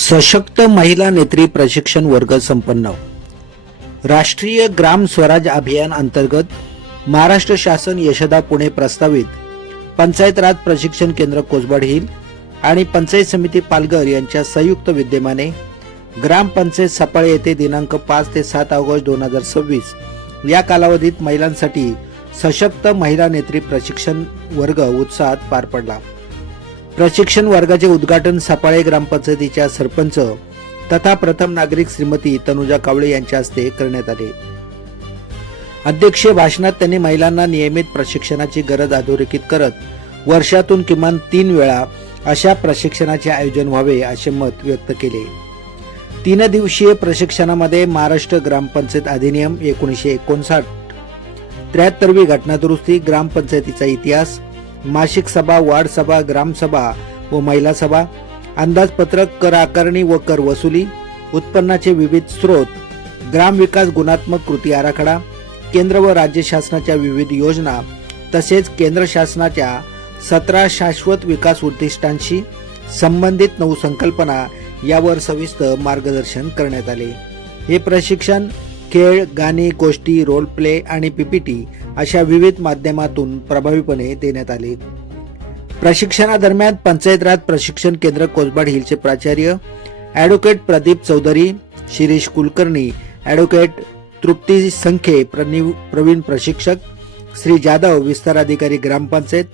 सशक्त महिला नेत्री प्रशिक्षण वर्ग संपन्न। राष्ट्रीय ग्राम स्वराज अभियान अंतर्गत महाराष्ट्र शासन यशदा पुणे प्रस्तावित पंचायत राज प्रशिक्षण केंद्र कोसबाड हिल आणि पंचायत समिती पालघर यांच्या संयुक्त विद्यमाने ग्रामपंचायत सपाळे येथे दिनांक 5 ते 7 ऑगस्ट 2026 या कालावधीत महिलांसाठी सशक्त महिला नेत्री प्रशिक्षण वर्ग उत्साहात पार पडला। प्रशिक्षण वर्गाचे उद्घाटन सपाळे ग्रामपंचायतीच्या सरपंच तथा प्रथम नागरिक श्रीमती तनुजा कावळे यांच्या हस्ते करण्यात आले। अध्यक्षीय भाषणात त्यांनी महिलांना नियमित प्रशिक्षणाची गरज अधोरेखित करत वर्षातून किमान 3 वेळा अशा प्रशिक्षणाचे आयोजन व्हावे असे मत व्यक्त केले। 3 दिवसीय प्रशिक्षणामध्ये महाराष्ट्र ग्रामपंचायत अधिनियम 1959, 73वी घटना दुरुस्ती, ग्रामपंचायतीचा इतिहास, मासिक सभा, वार्ड सभा, ग्रामसभा व महिला सभा, अंदाजपत्रक, कर आकारणी व कर वसुली, उत्पन्नाचे विविध स्रोत, ग्राम विकास गुणात्मक कृती आराखडा, केंद्र व राज्य शासनाच्या विविध योजना तसेच केंद्र शासनाच्या 17 शाश्वत विकास उद्दिष्टांशी संबंधित 9 संकल्पना यावर सविस्तर मार्गदर्शन करण्यात आले। हे प्रशिक्षण खेळ, गाणी, गोष्टी, रोल प्ले आणि पीपीटी अशा विविध माध्यमातून प्रभावीपणे देण्यात आले। प्रशिक्षणादरम्यान पंचायत राज प्रशिक्षण केंद्र कोसबाड हिलचे प्राचार्य ॲडव्होकेट प्रदीप चौधरी, शिरीष कुलकर्णी, ॲडव्होकेट तृप्ती संखे, प्रवीण प्रशिक्षक, श्री जाधव विस्तार अधिकारी ग्रामपंचायत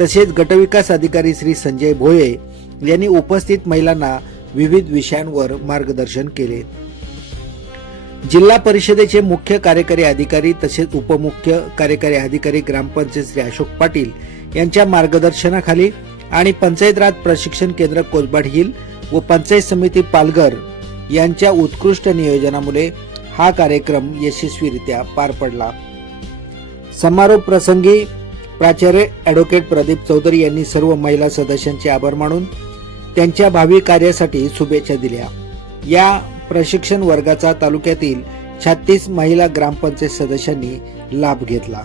तसेच गटविकास अधिकारी श्री संजय भोये यांनी उपस्थित महिलांना विविध विषयांवर मार्गदर्शन केले। जिल्हा परिषदेचे मुख्य कार्यकारी अधिकारी तसेच उपमुख्य कार्यकारी अधिकारी ग्रामपंचायत श्री अशोक पाटील यांच्या मार्गदर्शनाखाली आणि पंचायत राज प्रशिक्षण केंद्र कोसबाड हिल व पंचायत समिती पालघर यांच्या उत्कृष्ट नियोजनामुळे हा कार्यक्रम यशस्वीरित्या पार पडला। समारोप प्रसंगी प्राचार्य ॲडव्होकेट प्रदीप चौधरी यांनी सर्व महिला सदस्यांचे आभार मानून त्यांच्या भावी कार्यासाठी शुभेच्छा दिल्या। या प्रशिक्षण वर्गाचा तालुक्यातील 36 महिला ग्रामपंचायत सदस्यांनी लाभ घेतला।